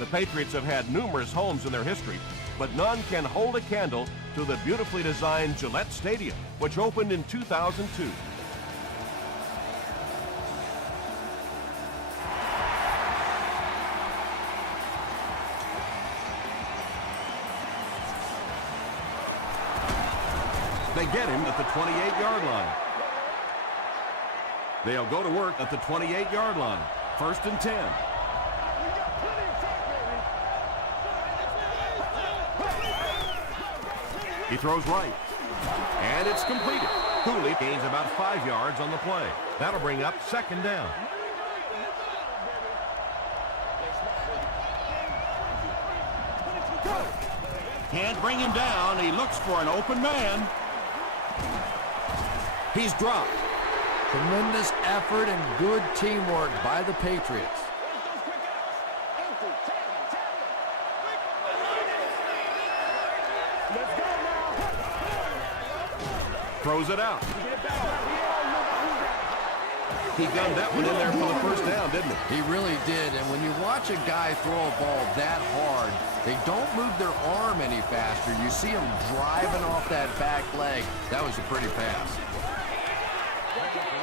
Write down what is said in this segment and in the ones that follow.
The Patriots have had numerous homes in their history, but none can hold a candle to the beautifully designed Gillette Stadium, which opened in 2002. They get him at the 28-yard line. They'll go to work at the 28-yard line. 1st and 10. He throws right. And it's completed. Cooley gains about 5 yards on the play. That'll bring up 2nd down. Can't bring him down. He looks for an open man. He's dropped. Tremendous effort and good teamwork by the Patriots. Throws it out. He gunned that one in there for the 1st down, didn't he? He really did, and when you watch a guy throw a ball that hard, they don't move their arm any faster. You see him driving off that back leg. That was a pretty pass.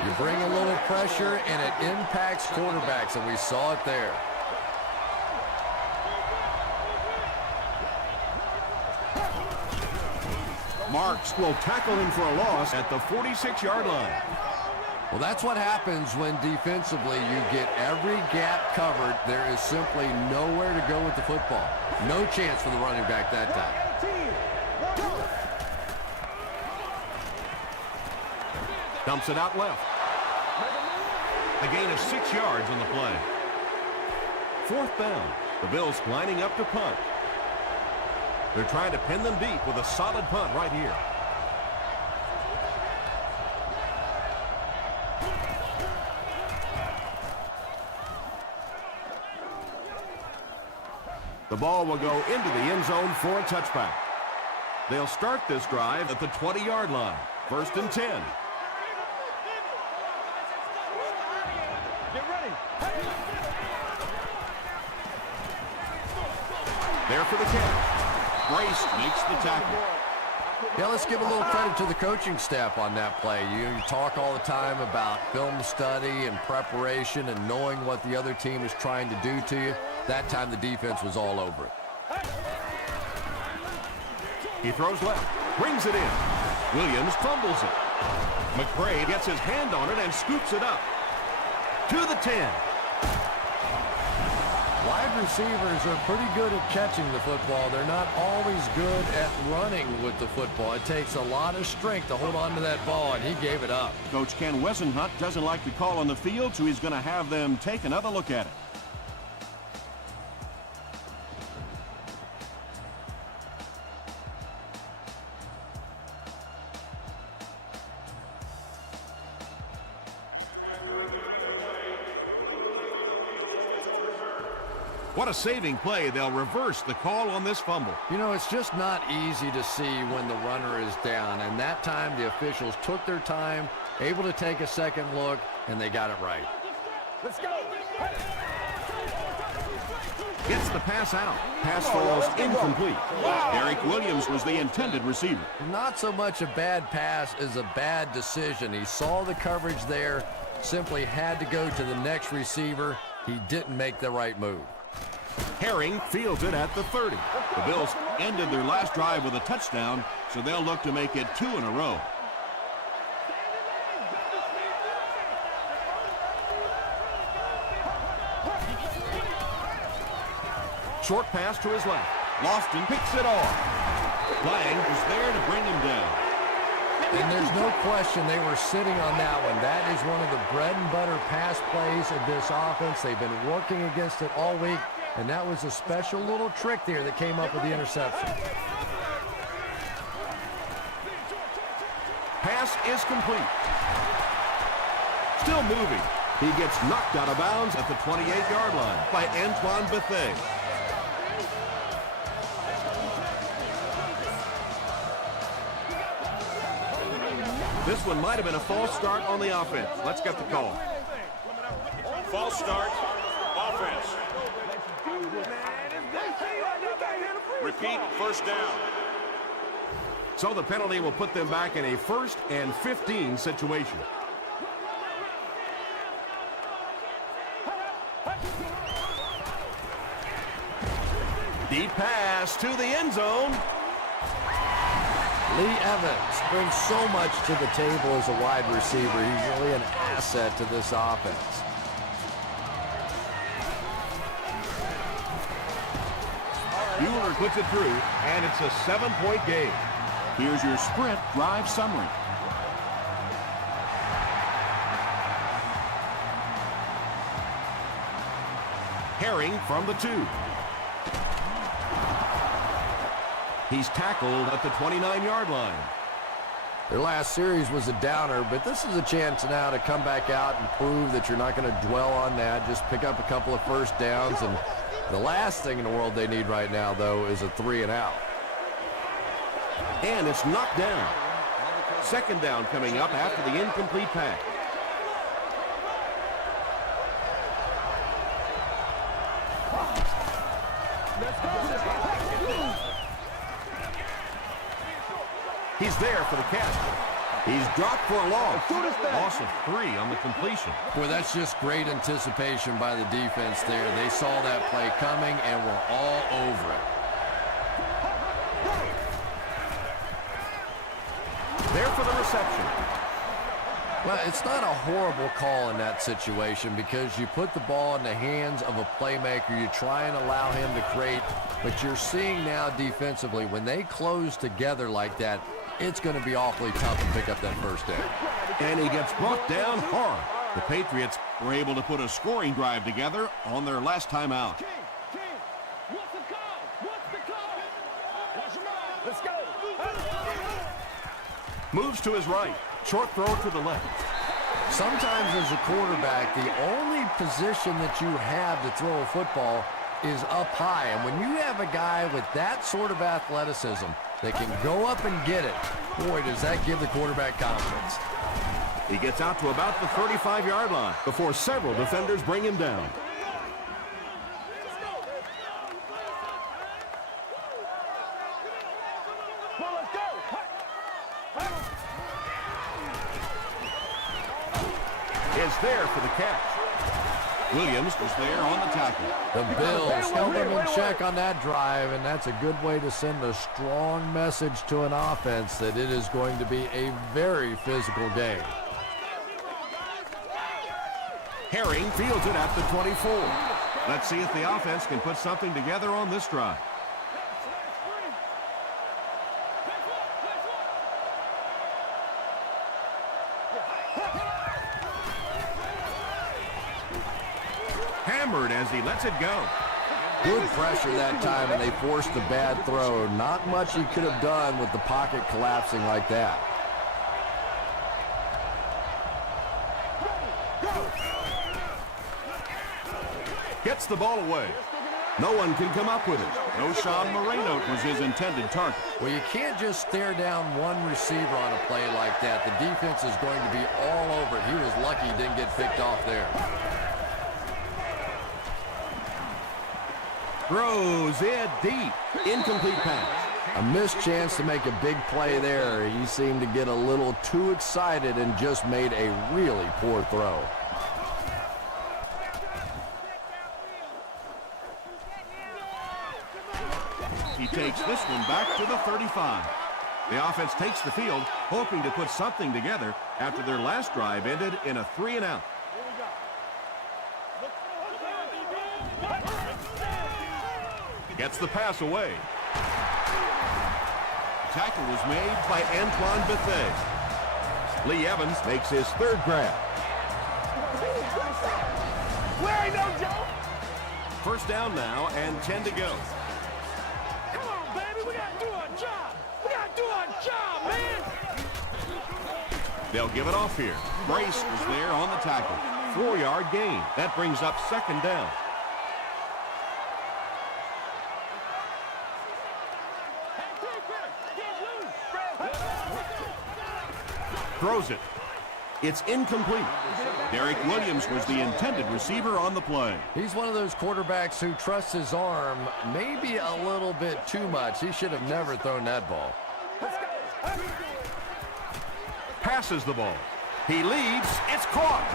You bring a little pressure, and it impacts quarterbacks, and we saw it there. Marks will tackle him for a loss at the 46-yard line. Well, that's what happens when defensively you get every gap covered. There is simply nowhere to go with the football. No chance for the running back that time. Dumps it out left. A gain of 6 yards on the play. 4th down. The Bills lining up to punt. They're trying to pin them deep with a solid punt right here. The ball will go into the end zone for a touchback. They'll start this drive at the 20-yard line. 1st and 10. There for the catch. Grace makes the tackle. Yeah, let's give a little credit to the coaching staff on that play. You talk all the time about film study and preparation and knowing what the other team is trying to do to you. That time the defense was all over it. He throws left, brings it in. Williams fumbles it. McBride gets his hand on it and scoops it up. To the 10. Wide receivers are pretty good at catching the football. They're not always good at running with the football. It takes a lot of strength to hold on to that ball, and he gave it up. Coach Ken Wesenhunt doesn't like the call on the field, so he's going to have them take another look at it. What a saving play. They'll reverse the call on this fumble. You know, it's just not easy to see when the runner is down, and that time the officials took their time, able to take a second look, and they got it right. Let's go. Gets the pass out. Pass falls incomplete. Eric Williams was the intended receiver. Not so much a bad pass as a bad decision. He saw the coverage there, simply had to go to the next receiver. He didn't make the right move. Herring fields it at the 30. The Bills ended their last drive with a touchdown, so they'll look to make it 2 in a row. Short pass to his left. Lofton picks it off. Lang is there to bring him down. And there's no question they were sitting on that one. That is one of the bread and butter pass plays of this offense. They've been working against it all week, and that was a special little trick there that came up with the interception. Pass is complete. Still moving. He gets knocked out of bounds at the 28-yard line by Antoine Bethea. This one might have been a false start on the offense. Let's get the call. False start, offense. Repeat, first down. So the penalty will put them back in a 1st and 15 situation. Deep pass to the end zone. Lee Evans brings so much to the table as a wide receiver. He's really an asset to this offense. Bueller puts it through, and it's a 7-point game. Here's your sprint drive summary. Herring from the 2. He's tackled at the 29-yard line. Their last series was a downer, but this is a chance now to come back out and prove that you're not going to dwell on that. Just pick up a couple of first downs, and the last thing in the world they need right now, though, is a 3-and-out. And it's knocked down. 2nd down coming up after the incomplete pass. He's there for the catch. He's dropped for a loss. Loss of 3 on the completion. Boy, that's just great anticipation by the defense there. They saw that play coming and were all over it. There for the reception. Well, it's not a horrible call in that situation because you put the ball in the hands of a playmaker. You try and allow him to create, but you're seeing now defensively, when they close together like that, it's going to be awfully tough to pick up that first down. And he gets brought down hard. The Patriots were able to put a scoring drive together on their last time out. Let's go. Moves to his right. Short throw to the left. Sometimes as a quarterback, the only position that you have to throw a football is up high. And when you have a guy with that sort of athleticism that can go up and get it, boy, does that give the quarterback confidence. He gets out to about the 35-yard line before several defenders bring him down. Is there for the catch. Williams was there on the tackle. The Bills held them in check on that drive, and that's a good way to send a strong message to an offense that it is going to be a very physical game. Herring fields it at the 24. Let's see if the offense can put something together on this drive. Hammered as he lets it go. Good pressure that time, and they forced the bad throw. Not much he could have done with the pocket collapsing like that. Gets the ball away. No one can come up with it. No Sean Moreno was his intended target. Well, you can't just stare down one receiver on a play like that. The defense is going to be all over it. He was lucky he didn't get picked off there. Throws it deep. Incomplete pass. A missed chance to make a big play there. He seemed to get a little too excited and just made a really poor throw. He takes this one back to the 35. The offense takes the field, hoping to put something together after their last drive ended in a 3-and-out. Gets the pass away. Tackle was made by Antoine Bethea. Lee Evans makes his third grab. Where ain't no Joe? First down now and 10 to go. Come on, baby. We got to do our job. We got to do our job, man. They'll give it off here. Brace was there on the tackle. 4-yard gain. That brings up second down. Throws it. It's incomplete. Derek Williams was the intended receiver on the play. He's one of those quarterbacks who trusts his arm maybe a little bit too much. He should have never thrown that ball. Passes the ball. He leads. It's caught.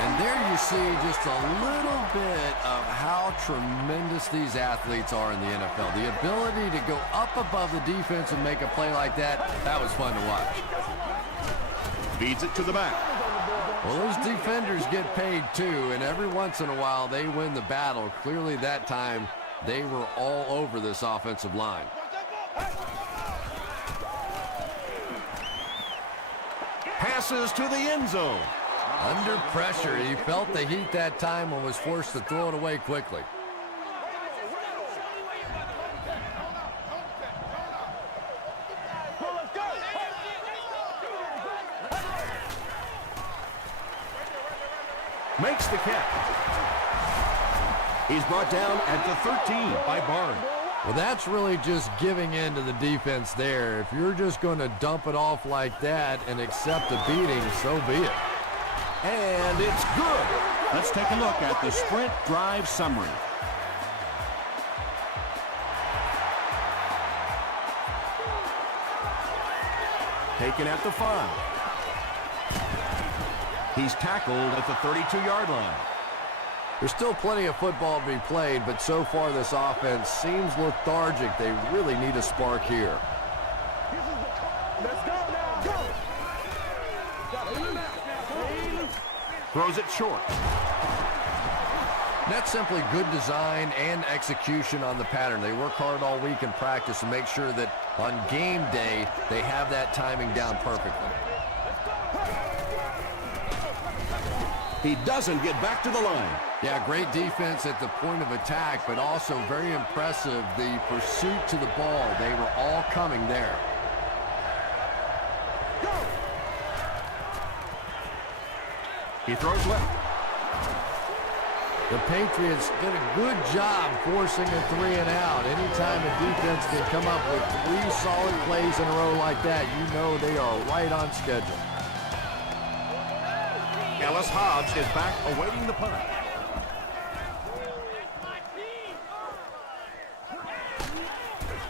And there you see just a little bit of how tremendous these athletes are in the NFL. The ability to go up above the defense and make a play like that, that was fun to watch. Feeds it to the back. Well, those defenders get paid too, and every once in a while they win the battle. Clearly that time they were all over this offensive line. Passes to the end zone. Under pressure, he felt the heat that time and was forced to throw it away quickly. Makes the catch. He's brought down at the 13 by Barnes. Well, that's really just giving in to the defense there. If you're just going to dump it off like that and accept a beating, so be it. And it's good. Let's take a look at the sprint drive summary. Taken at the 5. He's tackled at the 32-yard line. There's still plenty of football to be played, but so far this offense seems lethargic. They really need a spark here. Let's go now. Go. Throws it short. That's simply good design and execution on the pattern. They work hard all week in practice to make sure that on game day they have that timing down perfectly. He doesn't get back to the line. Yeah, great defense at the point of attack, but also very impressive the pursuit to the ball. They were all coming there. He throws left. The Patriots did a good job forcing a 3 and out. Anytime a defense can come up with 3 solid plays in a row like that, you know they are right on schedule. Ellis Hobbs is back awaiting the punt.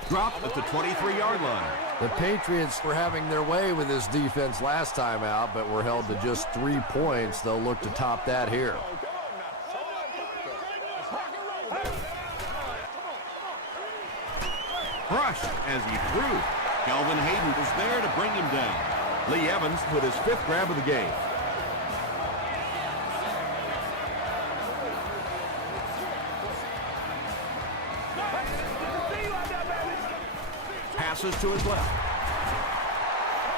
Dropped at the 23-yard line. The Patriots were having their way with this defense last time out, but were held to just 3 points. They'll look to top that here. Rushed as he threw. Calvin Hayden was there to bring him down. Lee Evans with his 5th grab of the game. Passes to his left.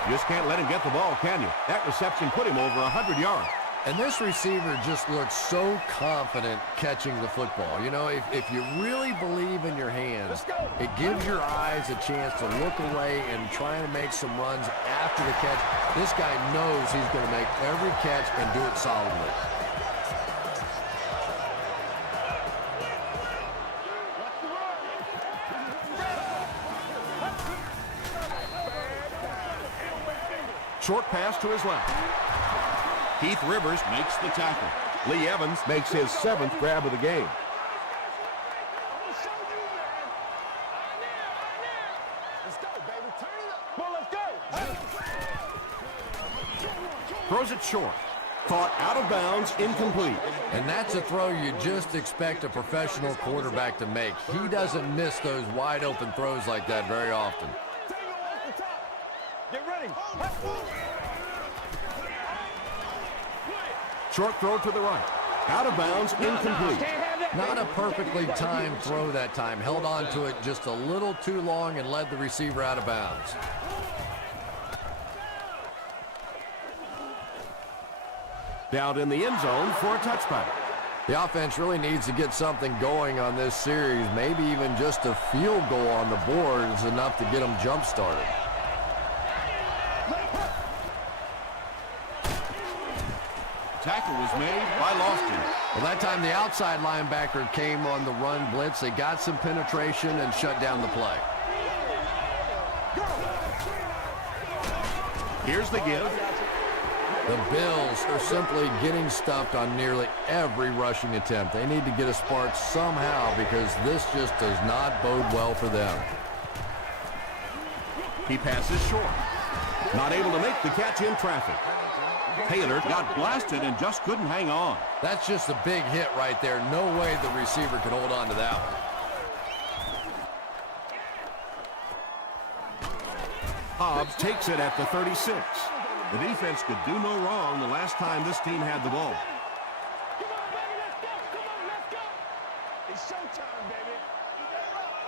You just can't let him get the ball, can you? That reception put him over 100 yards. And this receiver just looks so confident catching the football. You know, if you really believe in your hands, it gives your eyes a chance to look away and try to make some runs after the catch. This guy knows he's going to make every catch and do it solidly. Short pass to his left. Keith Rivers makes the tackle. Lee Evans makes his 7th grab of the game. Let's go, baby. Turn it up. Well, let's go. Throws it short. Caught out of bounds, incomplete. And that's a throw you just expect a professional quarterback to make. He doesn't miss those wide open throws like that very often. Get ready. Short throw to the right. Out of bounds, incomplete. Not a perfectly timed throw that time. Held on to it just a little too long and led the receiver out of bounds. Down in the end zone for a touchback. The offense really needs to get something going on this series. Maybe even just a field goal on the board is enough to get them jump-started. Tackle was made by Lofton. Well, that time the outside linebacker came on the run blitz. They got some penetration and shut down the play. Here's the give. The Bills are simply getting stuffed on nearly every rushing attempt. They need to get a spark somehow because this just does not bode well for them. He passes short. Not able to make the catch in traffic. Taylor got blasted and just couldn't hang on. That's just a big hit right there. No way the receiver could hold on to that one. Hobbs takes it at the 36. The defense could do no wrong the last time this team had the ball. Come on, baby, let's go. Come on, let's go. It's showtime, baby.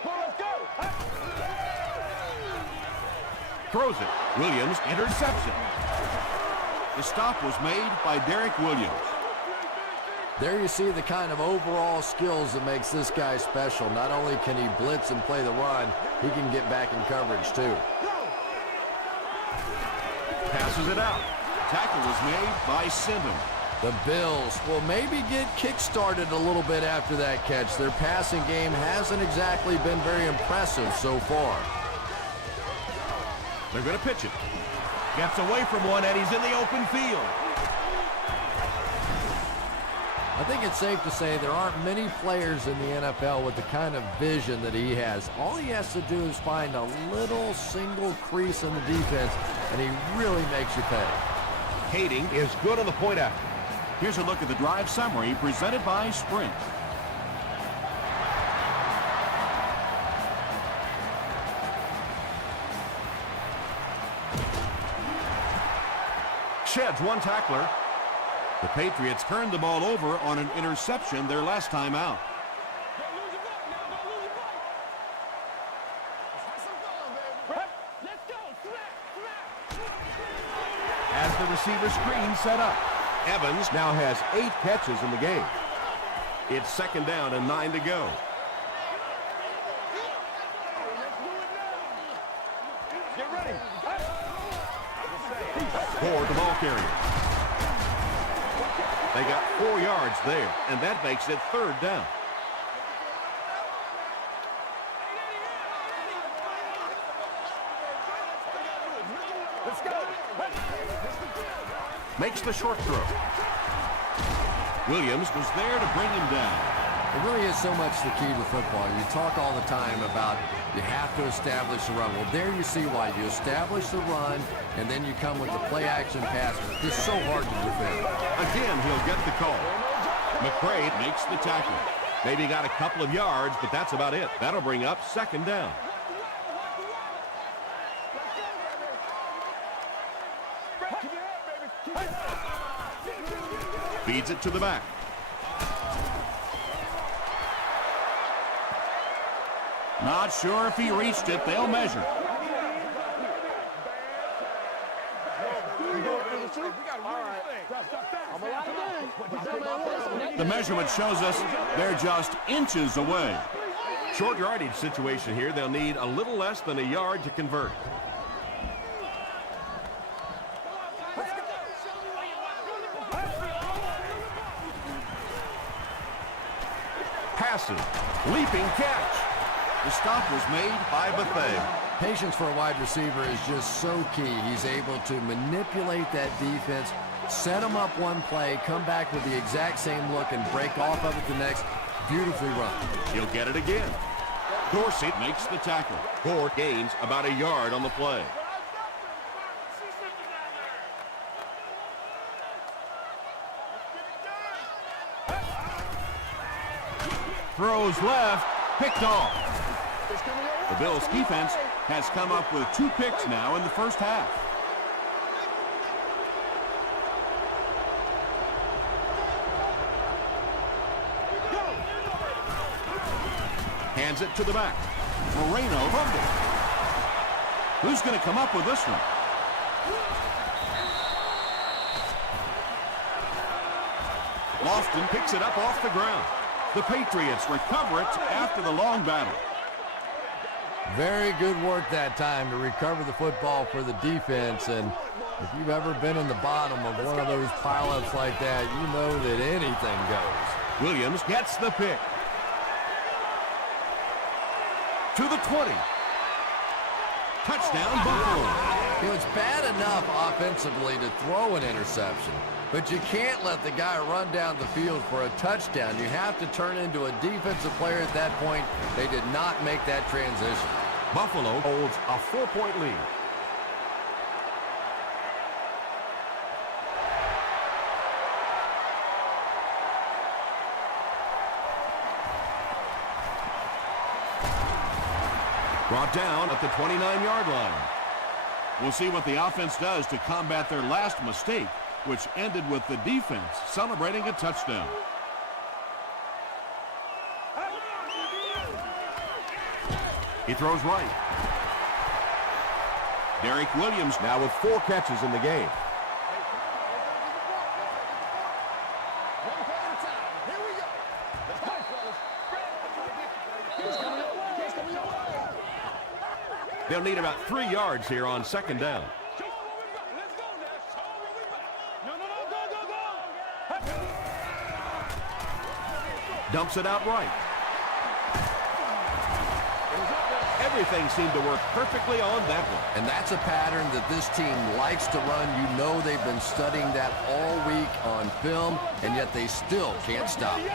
Come on, let's go. Throws it. Williams, interception. The stop was made by Derek Williams. There you see the kind of overall skills that makes this guy special. Not only can he blitz and play the run, he can get back in coverage too. Passes it out. Tackle was made by Sinton. The Bills will maybe get kick-started a little bit after that catch. Their passing game hasn't exactly been very impressive so far. They're going to pitch it. Gets away from one, and he's in the open field. I think it's safe to say there aren't many players in the NFL with the kind of vision that he has. All he has to do is find a little single crease in the defense, and he really makes you pay. Kading is good on the point after. Here's a look at the drive summary presented by Sprint. Sheds one tackler. The Patriots turned the ball over on an interception their last time out. Don't lose your ball now. Don't lose your ball. Let's have some fun, baby. Let's go. Slap. As the receiver screen set up. Evans now has 8 catches in the game. It's second down and 9 to go. Get ready. For the ball carrier. They got 4 yards there, and that makes it third down. Let's go. Makes the short throw. Williams was there to bring him down. It really is so much the key to football. You talk all the time about you have to establish the run. Well, there you see why. You establish the run, and then you come with the play-action pass. It's so hard to defend. Again, he'll get the call. McCray Makes the tackle. maybe got a couple of yards, but that's about it. That'll bring up second down. Feeds it to the back. Not sure if he reached it. They'll measure. The measurement shows us they're just inches away. Short yardage situation here. They'll need a little less than a yard to convert. Passes. Leaping catch. The stop was made by Buffet. Patience for a wide receiver is just so key. He's able to manipulate that defense, set them up one play, come back with the exact same look, and break off of it the next. Beautifully run. He'll get it again. Dorsey makes the tackle. Ford gains about a yard on the play. Throws left, picked off. The Bills' defense has come up with 2 picks now in the first half. Hands it to the back. Moreno fumbled. Who's going to come up with this one? Lofton picks it up off the ground. The Patriots recover it after the long battle. Very good work that time to recover the football for the defense. And if you've ever been in the bottom of one of those pileups like that, you know that anything goes. Williams gets the pick. To the 20. Touchdown, Buffalo. You know, it's bad enough offensively to throw an interception, but you can't let the guy run down the field for a touchdown. You have to turn into a defensive player at that point. They did not make that transition. Buffalo holds a 4-point lead. Brought down at the 29-yard line. We'll see what the offense does to combat their last mistake, which ended with the defense celebrating a touchdown. He throws right. Derek Williams Now with 4 catches in the game. They'll need about 3 yards here on 2nd down. Dumps it out right. Everything seemed to work perfectly on that one. And that's a pattern that this team likes to run. You know they've been studying that all week on film, and yet they still can't stop it.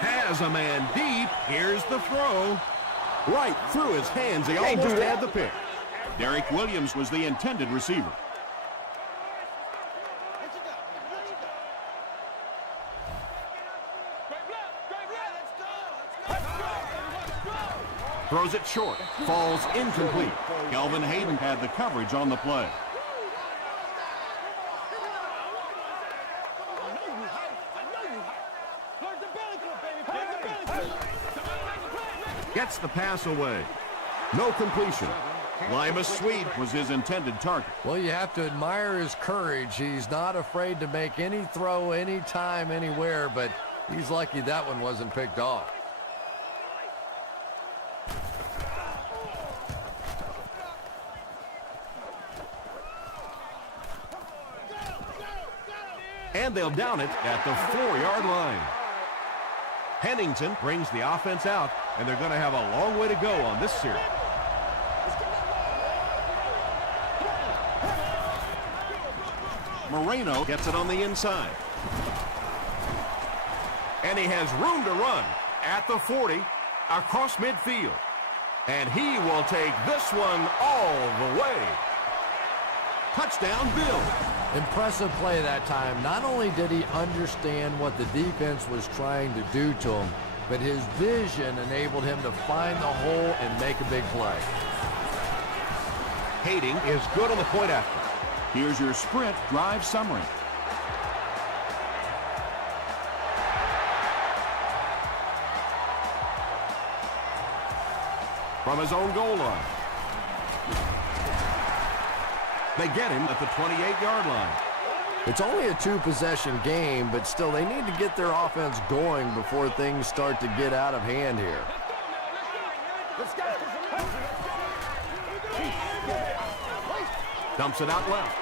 Has a man deep. Here's the throw. Right through his hands. He almost had the pick. Derek Williams was the intended receiver. Throws it short. Falls incomplete. Kelvin Hayden had the coverage on the play. Gets the pass away. No completion. Lima Swede Was his intended target. Well, you have to admire his courage. He's not afraid to make any throw, anytime, anywhere, but he's lucky that one wasn't picked off. And they'll down it at the 4-yard line. Pennington brings the offense out, and they're going to have a long way to go on this series. Moreno Gets it on the inside. And he has room to run at the 40, across midfield. And he will take this one all the way. Touchdown, Bill. Impressive play that time. Not only did he understand what the defense was trying to do to him, but his vision enabled him to find the hole and make a big play. Hating is good on the point after. Here's your sprint drive summary. From his own goal line. They get him at the 28-yard line. It's only a 2-possession game, but still they need to get their offense going before things start to get out of hand here. Dumps it out left.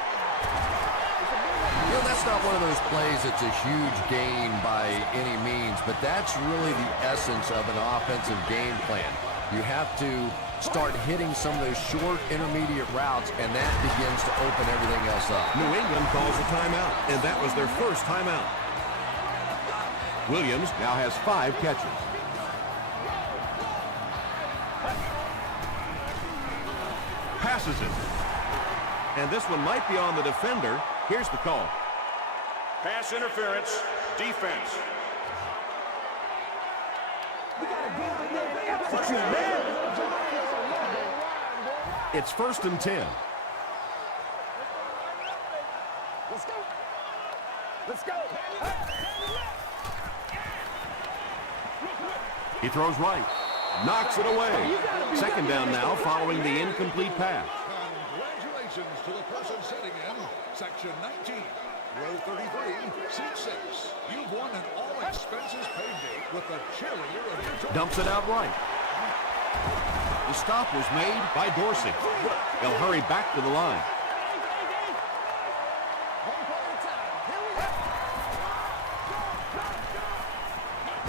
You know, that's not one of those plays that's a huge gain by any means, but that's really the essence of an offensive game plan. You have to start hitting some of those short intermediate routes, and that begins to open everything else up. New England calls a timeout, and that was their first timeout. Williams now has 5 catches. Passes it. And this one might be on the defender. Here's the call. Pass interference, defense. It's 1st and 10. Let's go. Let's go. He throws right. Knocks it away. 2nd down now following the incomplete pass. Congratulations to the person sitting in section 19, row 33, seat 6. You've won an all-expenses-paid date with the cheerleader of your choice. Dumps it out right. The stop was made by Dorsey. They'll hurry back to the line.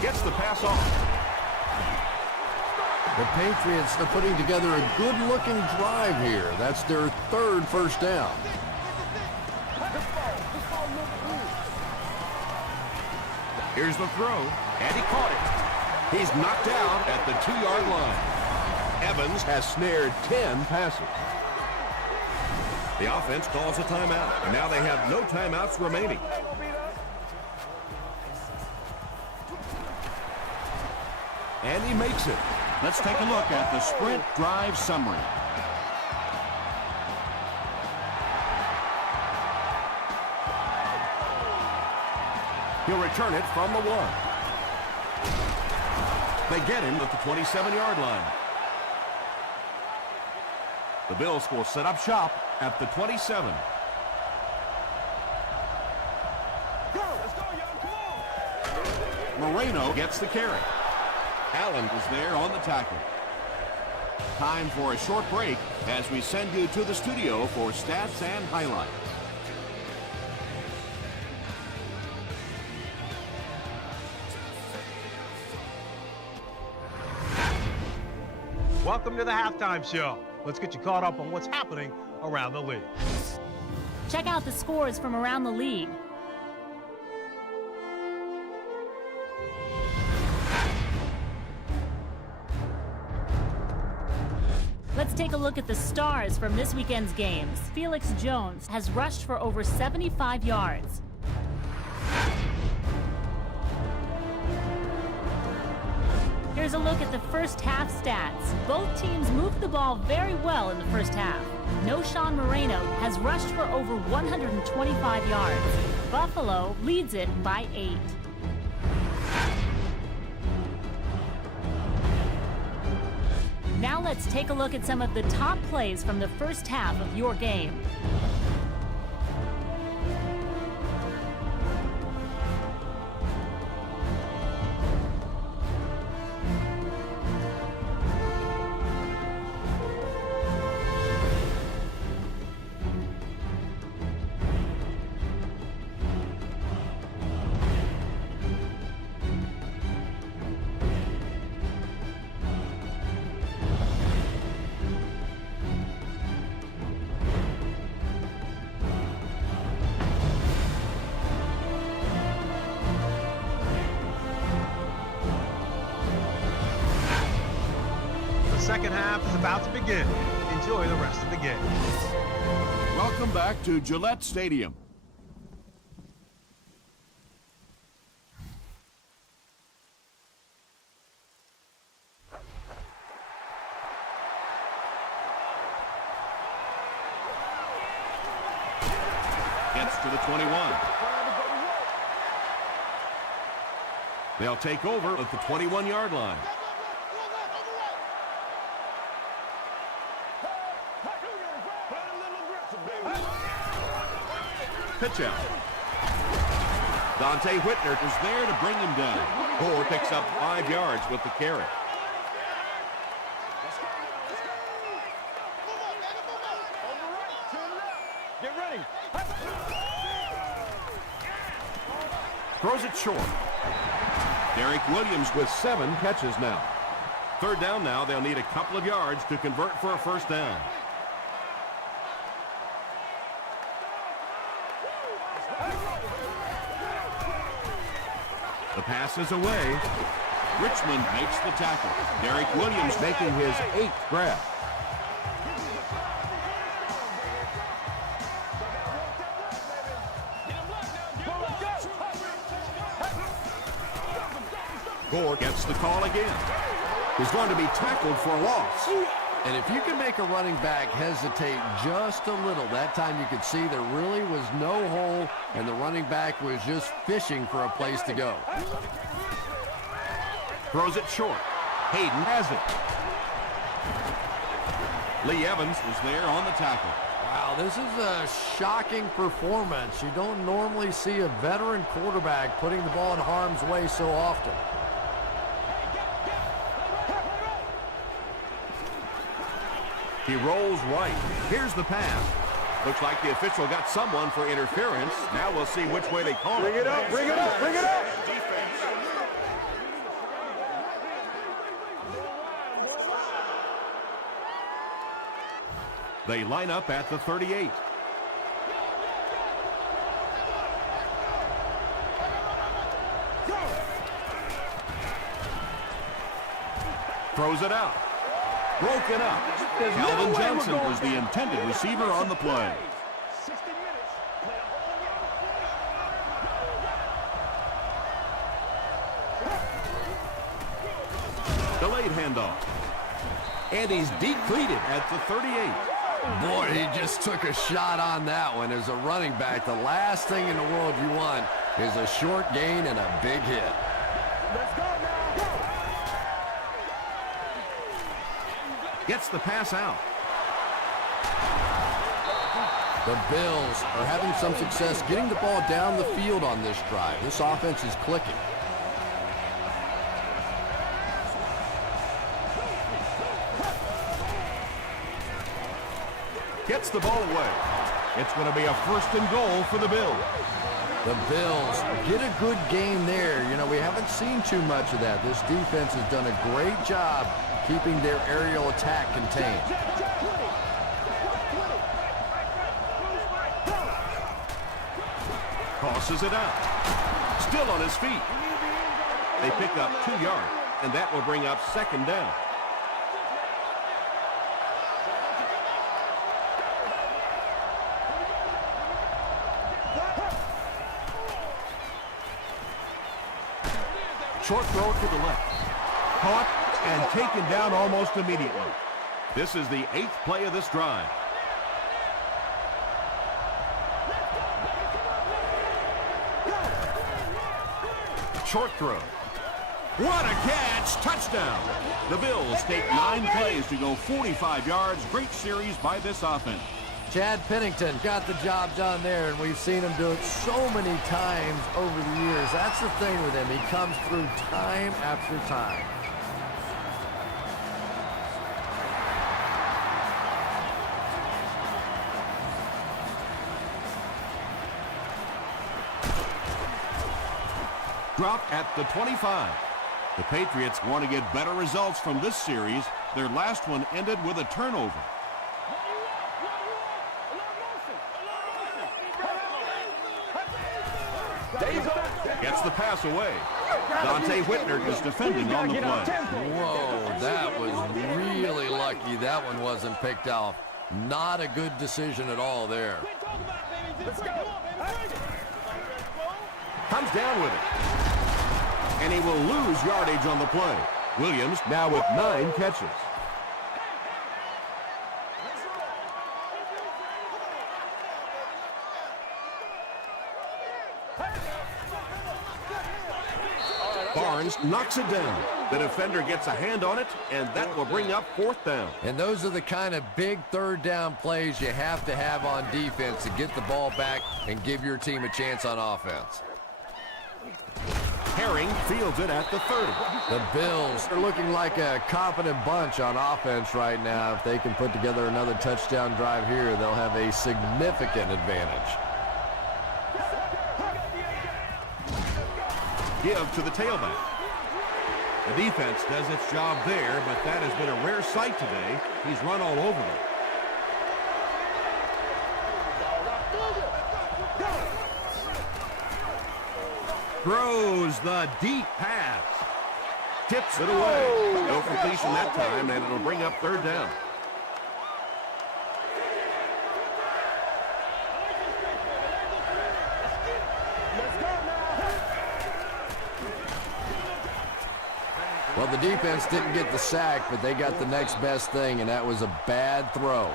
Gets the pass off. The Patriots are putting together a good-looking drive here. That's their third first down. Here's the throw, and he caught it. He's knocked out at the 2-yard line. Evans has snared 10 passes. The offense calls a timeout, and now they have no timeouts remaining. And he makes it. Let's take a look at the sprint drive summary. He'll return it from the 1. They get him at the 27-yard line. The Bills will set up shop at the 27. Moreno gets the carry. Allen is there on the tackle. Time for a short break as we send you to the studio for stats and highlights. Welcome to the halftime show. Let's get you caught up on what's happening around the league. Check out the scores from around the league. Let's take a look at the stars from this weekend's games. Felix Jones has rushed for over 75 yards. Here's a look at the first half stats. Both teams moved the ball very well in the first half. Noshawn Moreno has rushed for over 125 yards. Buffalo leads it by 8. Now let's take a look at some of the top plays from the first half of your game. Second half is about to begin. Enjoy the rest of the game. Welcome back to Gillette Stadium. Gets to the 21. They'll take over at the 21-yard line. Pitch out. Dante Whitner is there to bring him down. Gore picks up 5 yards with the carry. Get ready. Throws it short. Derek Williams with 7 catches now. Third down now. They'll need a couple of yards to convert for a first down. The pass is away. Richmond makes the tackle. Derek Williams making his 8th grab. Gore gets the call again. He's going to be tackled for a loss. And if you can make a running back hesitate just a little, that time you could see there really was no hole, and the running back was just fishing for a place to go. Throws it short. Hayden has it. Lee Evans is there on the tackle. Wow, this is a shocking performance. You don't normally see a veteran quarterback putting the ball in harm's way so often. He rolls right. Here's the pass. Looks like the official got someone for interference. Now we'll see which way they call it. Bring it up, bring it up, bring it up. They line up at the 38. Throws it out. Broken up. Calvin Johnson was the intended receiver on the play. 60 minutes. Play a whole game. Delayed handoff. And he's depleted at the 38. Boy, he just took a shot on that one. As a running back, the last thing in the world you want is a short gain and a big hit. Let's go now. Go. Gets the pass out. The Bills are having some success getting the ball down the field on this drive. This offense is clicking. Gets the ball away. It's going to be a 1st and goal for the Bills. The Bills get a good game there. You know, we haven't seen too much of that. This defense has done a great job keeping their aerial attack contained. Crosses it out. Still on his feet. They pick up 2 yards, and that will bring up 2nd down. Short throw to the left. Caught and taken down almost immediately. This is the 8th play of this drive. Short throw. What a catch! Touchdown! The Bills take 9 plays to go 45 yards. Great series by this offense. Chad Pennington got the job done there, and we've seen him do it so many times over the years. That's the thing with him. He comes through time after time. Drop at the 25. The Patriots want to get better results from this series. Their last one ended with a turnover. Gets the pass away. Dante Whitner is defending on the play. Whoa, that was really lucky that one wasn't picked off. Not a good decision at all there. Comes down with it. And he will lose yardage on the play. Williams now with 9 catches. Barnes knocks it down. The defender gets a hand on it, and that will bring up 4th down. And those are the kind of big 3rd down plays you have to have on defense to get the ball back and give your team a chance on offense. Herring fields it at the 30. The Bills are looking like a competent bunch on offense right now. If they can put together another touchdown drive here, they'll have a significant advantage. Give to the tailback. The defense does its job there, but that has been a rare sight today. He's run all over them. Throws the deep pass. Tips it away. No completion that time, and it'll bring up 3rd down. Well, the defense didn't get the sack, but they got the next best thing, and that was a bad throw.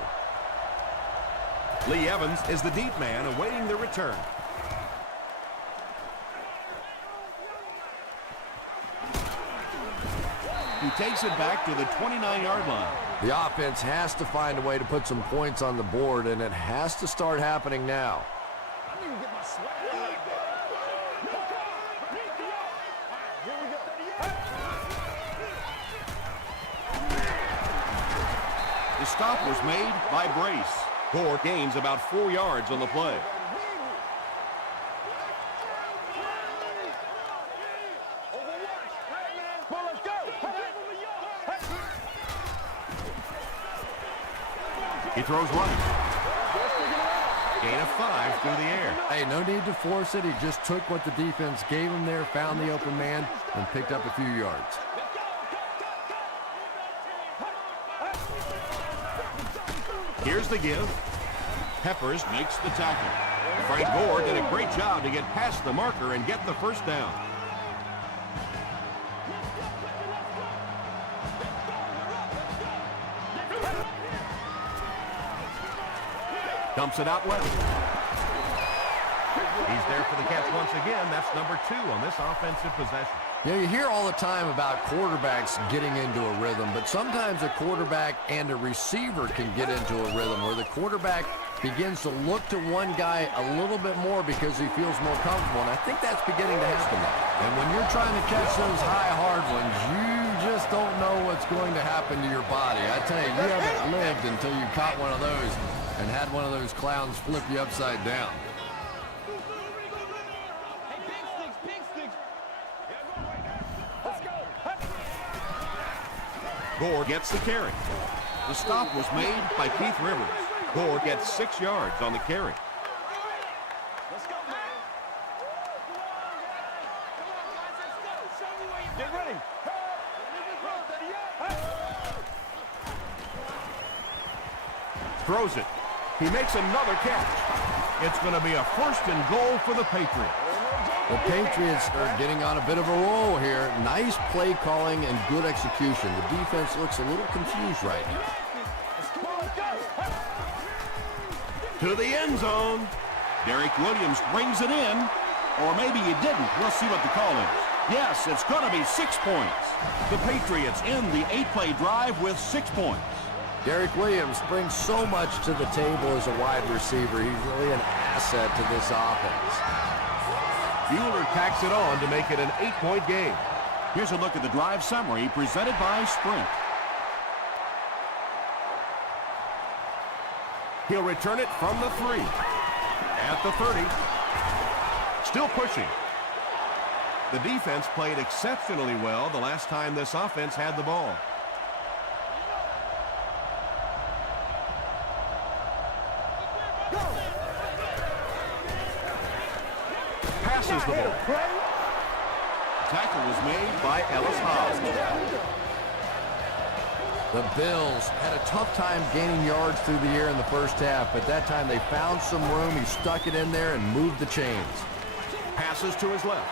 Lee Evans is the deep man awaiting the return. He takes it back to the 29-yard line. The offense has to find a way to put some points on the board, and it has to start happening now. The stop was made by Brace. Gore gains about 4 yards on the play. He throws right. Gain of 5 through the air. Hey, no need to force it. He just took what the defense gave him there, found the open man, and picked up a few yards. Here's the give. Peppers makes the tackle. Frank Gore did a great job to get past the marker and get the first down. Dumps it out left. He's there for the catch once again. That's number 2 on this offensive possession. Yeah, you hear all the time about quarterbacks getting into a rhythm, but sometimes a quarterback and a receiver can get into a rhythm where the quarterback begins to look to one guy a little bit more because he feels more comfortable, and I think that's beginning to happen now. And when you're trying to catch those high, hard ones, you just don't know what's going to happen to your body. I tell you, you haven't lived until you caught one of those and had one of those clowns flip you upside down. Gore gets the carry. The stop was made by Keith Rivers. Gore gets 6 yards on the carry. Let's go, man. Get ready. Throws it. He makes another catch. It's going to be a 1st and goal for the Patriots. The Patriots are getting on a bit of a roll here. Nice play calling and good execution. The defense looks a little confused right now. To the end zone. Derek Williams brings it in. Or maybe he didn't. We'll see what the call is. Yes, it's going to be 6 points. The Patriots end the 8-play drive with 6 points. Derek Williams brings so much to the table as a wide receiver. He's really an asset to this offense. Bueller tacks it on to make it an 8-point game. Here's a look at the drive summary presented by Sprint. He'll return it from the 3. At the 30. Still pushing. The defense played exceptionally well the last time this offense had the ball. Passes the ball. Tackle was made by Ellis Hobbs. The Bills had a tough time gaining yards through the air in the first half, but that time they found some room. He stuck it in there and moved the chains. Passes to his left.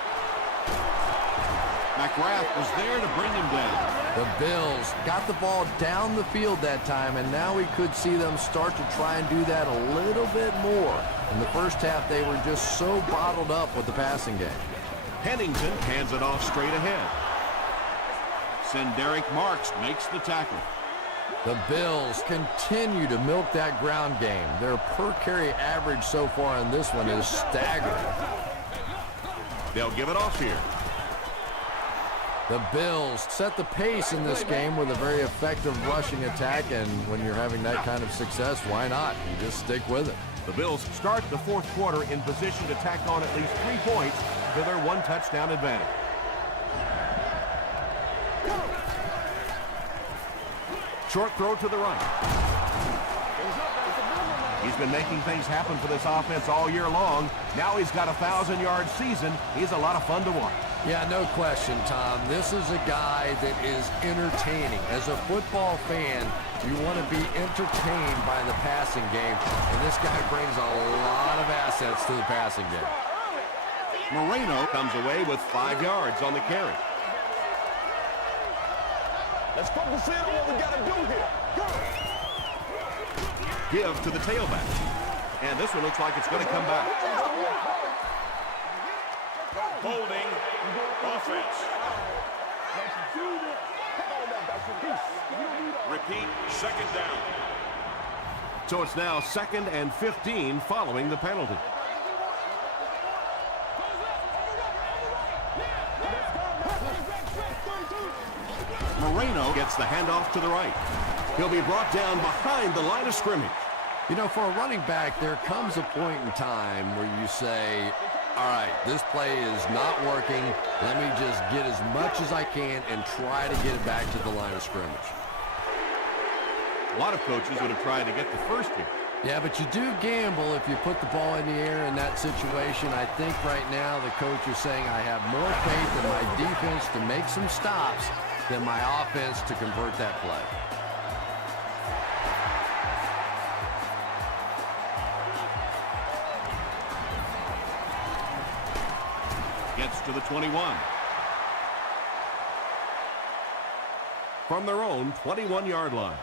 McGrath was there to bring him down. The Bills got the ball down the field that time, and now we could see them start to try and do that a little bit more. In the first half, they were just so bottled up with the passing game. Pennington hands it off straight ahead. Senderick Marks makes the tackle. The Bills continue to milk that ground game. Their per-carry average so far in this one is staggering. They'll give it off here. The Bills set the pace in this game with a very effective rushing attack, and when you're having that kind of success, why not? You just stick with it. The Bills start the 4th quarter in position to tack on at least 3 points to their 1-touchdown advantage. Short throw to the right. He's been making things happen for this offense all year long. Now he's got a 1,000-yard season. He's a lot of fun to watch. Yeah, no question, Tom. This is a guy that is entertaining. As a football fan, you want to be entertained by the passing game, and this guy brings a lot of assets to the passing game. Moreno comes away with 5 yards on the carry. Let's focus in on what we got to do here. Go. Give to the tailback. And this one looks like it's going to come back. Holding offense. Repeat, 2nd down. So it's now 2nd and 15 following the penalty. Moreno gets the handoff to the right. He'll be brought down behind the line of scrimmage. You know, for a running back, there comes a point in time where you say, all right, this play is not working. Let me just get as much as I can and try to get it back to the line of scrimmage. A lot of coaches would have tried to get the first here. Yeah, but you do gamble if you put the ball in the air in that situation. I think right now the coach is saying I have more faith in my defense to make some stops than my offense to convert that play. Gets to the 21. From their own 21-yard line.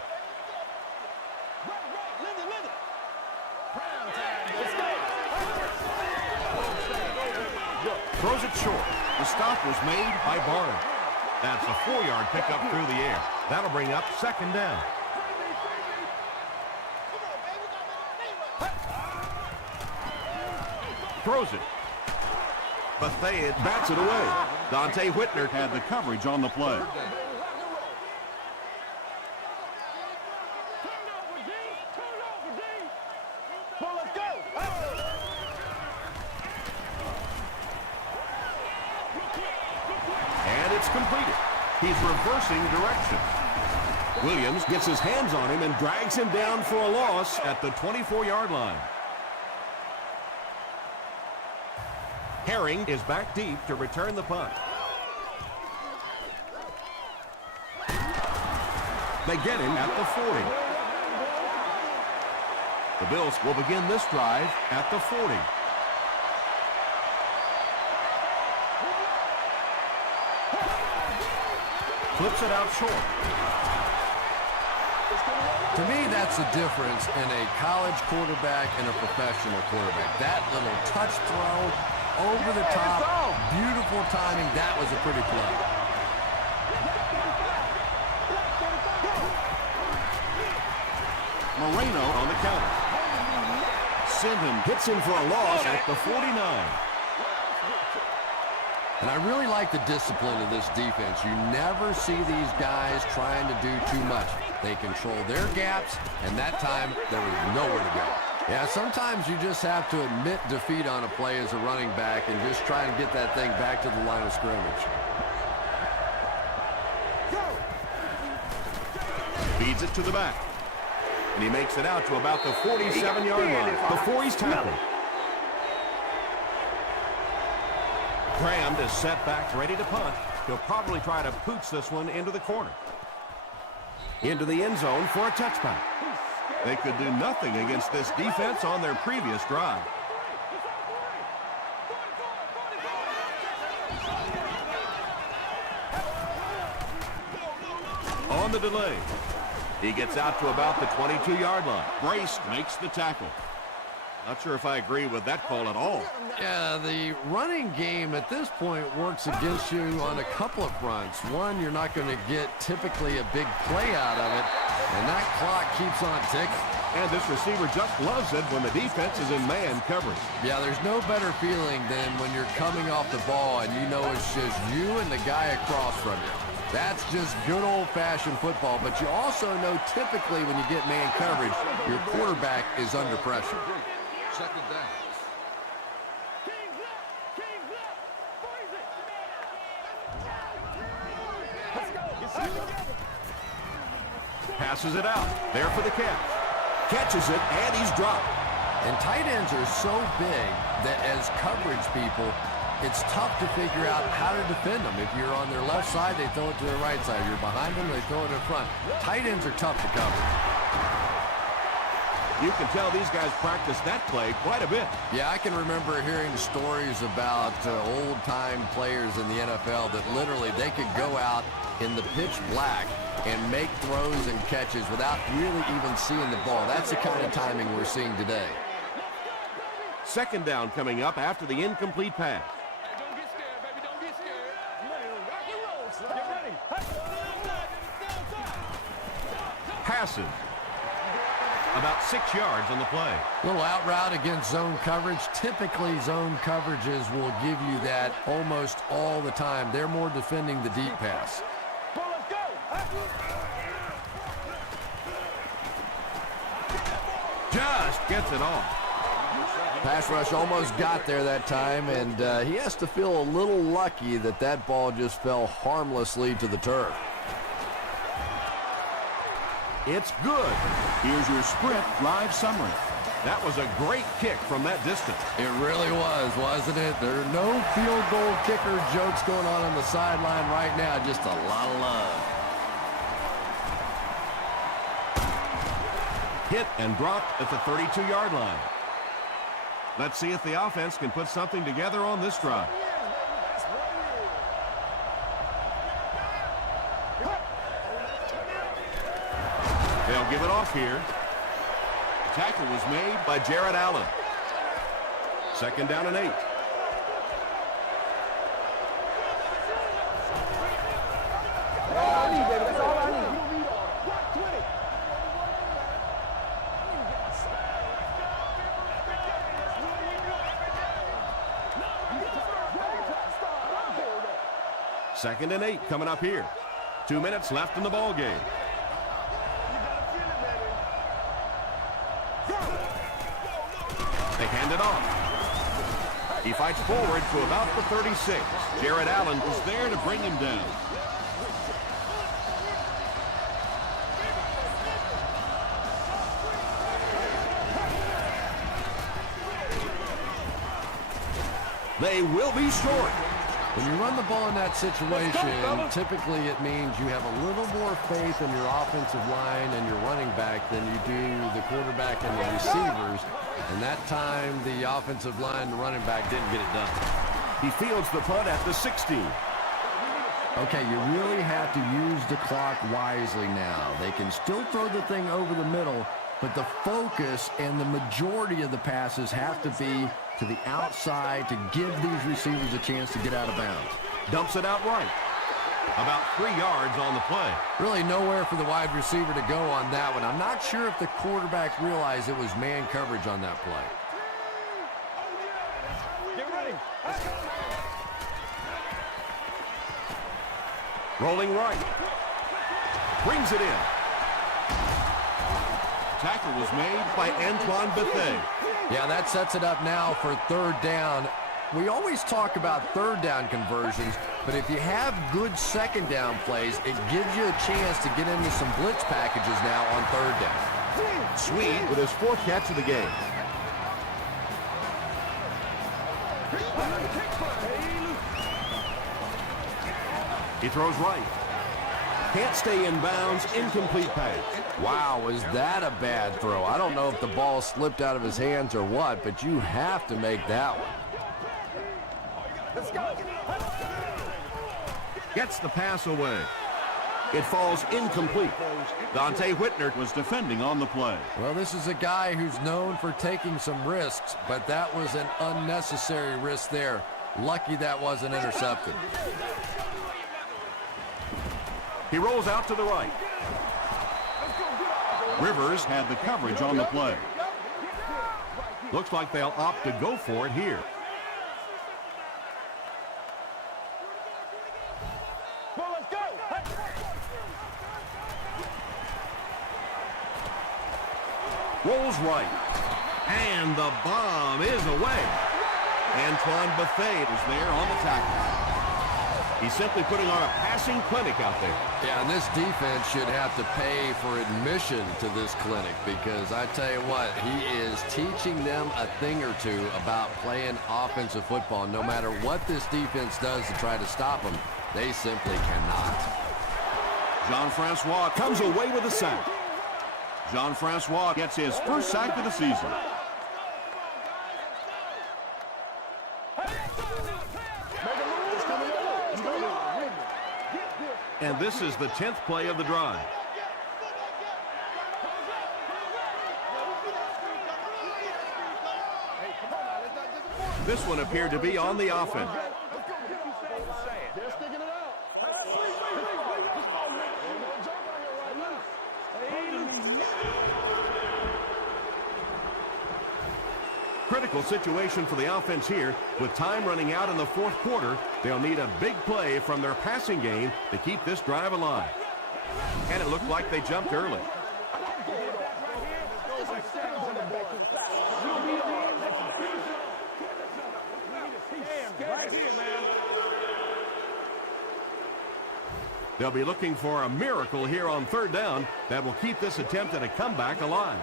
Throws it short. The stop was made by Barnes. That's a 4-yard pickup through the air. That'll bring up second down. Throws it. Bethea bats it away. Dante Whitner Had the coverage on the play. And it's completed. He's reversing direction. Williams gets his hands on him and drags him down for a loss at the 24-yard line. Herring is back deep to return the punt. They get him at the 40. The Bills will begin this drive at the 40. Flips it out short. To me, that's the difference in a college quarterback and a professional quarterback. That little touch throw, over the top, beautiful timing. That was a pretty play. Moreno on the counter. Sinton hits him for a loss at the 49. And I really like the discipline of this defense. You never see these guys trying to do too much. They control their gaps, and that time there was nowhere to go. Yeah, sometimes you just have to admit defeat on a play as a running back and just try and get that thing back to the line of scrimmage. Feeds it to the back. And he makes it out to about the 47-yard line before he's tackled. Graham is set back ready to punt. He'll probably try to pooch this one into the corner. Into the end zone for a touchback. They could do nothing against this defense on their previous drive. On the delay. He gets out to about the 22-yard line. Braced makes the tackle. Not sure if I agree with that call at all. Yeah, the running game at this point works against you on a couple of fronts. One, you're not going to get typically a big play out of it, and that clock keeps on ticking. And this receiver just loves it when the defense is in man coverage. Yeah, there's no better feeling than when you're coming off the ball and you know it's just you and the guy across from you. That's just good old-fashioned football, but you also know typically when you get man coverage, your quarterback is under pressure. Second down. Passes it out. There for the catch. Catches it, and he's dropped. And tight ends are so big that as coverage people, it's tough to figure out how to defend them. If you're on their left side, they throw it to their right side. You're behind them, they throw it in front. Tight ends are tough to cover. You can tell these guys practice that play quite a bit. Yeah, I can remember hearing stories about old-time players in the NFL that literally they could go out in the pitch black and make throws and catches without really even seeing the ball. That's the kind of timing we're seeing today. Second down coming up after the incomplete pass. Don't get scared, baby. Don't get scared. Get ready. Passes. About 6 yards on the play. Little out route against zone coverage. Typically, zone coverages will give you that almost all the time. They're more defending the deep pass. Just gets it off. Pass rush almost got there that time, and he has to feel a little lucky that that ball just fell harmlessly to the turf. It's good. Here's your sprint drive summary. That was a great kick from that distance. It really was, wasn't it? There are no field goal kicker jokes going on the sideline right now. Just a lot of love. Hit and dropped at the 32-yard line. Let's see if the offense can put something together on this drive. They'll give it off here. Tackle was made by Jared Allen. 2nd down and 8. Second and 8 coming up here. 2 minutes left in the ball game. They hand it off. He fights forward to about the 36. Jared Allen is there to bring him down. They will be short. When you run the ball in that situation, typically it means you have a little more faith in your offensive line and your running back than you do the quarterback and the receivers. And that time, the offensive line, the running back didn't get it done. He fields the punt at the 16. Okay, you really have to use the clock wisely now. They can still throw the thing over the middle, but the focus and the majority of the passes have to be to the outside to give these receivers a chance to get out of bounds. Dumps it out right. About 3 yards on the play. Really nowhere for the wide receiver to go on that one. I'm not sure if the quarterback realized it was man coverage on that play. Get ready. Rolling right. Brings it in. Tackle was made by Antoine Bethea. Yeah, that sets it up now for 3rd down. We always talk about 3rd down conversions, but if you have good 2nd down plays, it gives you a chance to get into some blitz packages now on 3rd down. Swede with his 4th catch of the game. He throws right. Can't stay in bounds. Incomplete pass. Wow, was that a bad throw? I don't know if the ball slipped out of his hands or what, but you have to make that one. Gets the pass away. It falls incomplete. Dante Whitner Was defending on the play. Well, this is a guy who's known for taking some risks, but that was an unnecessary risk there. Lucky that wasn't intercepted. He rolls out to the right. Rivers had the coverage on the play. Looks like they'll opt to go for it here. Well, let's go. Rolls right. And the bomb is away. Antoine Bethea is there on the tackle. He's simply putting on a passing clinic out there. Yeah, and this defense should have to pay for admission to this clinic because I tell you what, he is teaching them a thing or two about playing offensive football. No matter what this defense does to try to stop them, they simply cannot. Jean-Francois Comes away with a sack. Jean-Francois gets his first sack of the season. And this is the 10th play of the drive. This one appeared to be on the offense. They're sticking it out. Critical situation for the offense here. With time running out in the 4th quarter, they'll need a big play from their passing game to keep this drive alive. And it looked like they jumped early. They'll be looking for a miracle here on third down that will keep this attempt at a comeback alive.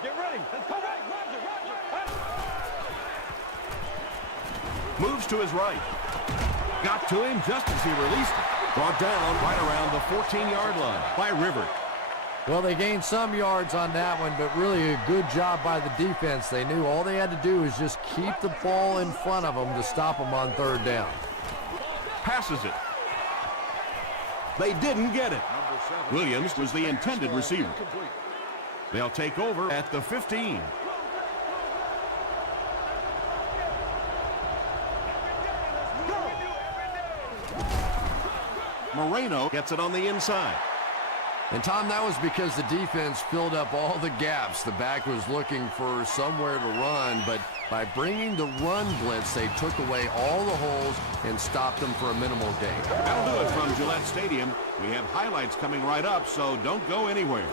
Get ready. Let's go. Roger. Moves to his right. Got to him just as he released it. Brought down right around the 14-yard line by Rivers. Well, they gained some yards on that one, but really a good job by the defense. They knew all they had to do was just keep the ball in front of them to stop them on third down. Passes it. They didn't get it. Williams was the intended receiver. They'll take over at the 15. Moreno gets it on the inside. And, Tom, that was because the defense filled up all the gaps. The back was looking for somewhere to run, but by bringing the run blitz, they took away all the holes and stopped them for a minimal gain. That'll do it from Gillette Stadium. We have highlights coming right up, so don't go anywhere.